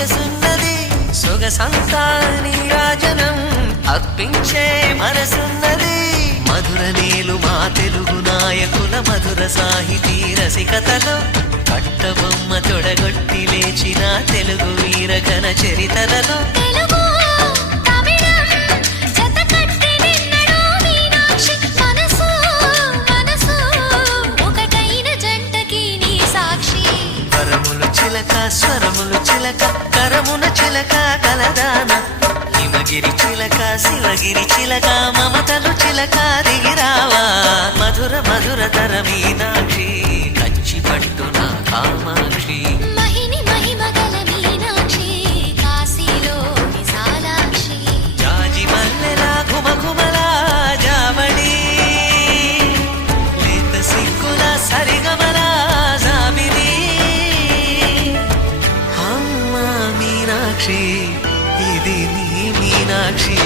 సొగసున్నది సొగసంతా నీరాజనం అర్పించే మనసున్నది మధుర నేలు మా తెలుగు నాయకుల మధుర సాహితీ రసికతలో పట్టబొమ్మ తొడగొట్టి లేచిన తెలుగు వీర ఘన చరితలలో స్వరములు చిలక కరమున చిలక కలదాన హిమగిరి చిలక శివగిరి చిలక మమతలు చిలక దిగిరావా మధుర మధుర తర మీనాక్షి కంచి పట్టున కామాక్షి మహిని మహిమ గల మీనాక్షి కాశీలో విశాలాక్షి జాజి మల్లెలా ఘుమఘుమలా జావళి లేత సిగ్గుల సరిగమలా జాబిలి మీనాక్షి ఇది నీ మీనాక్షి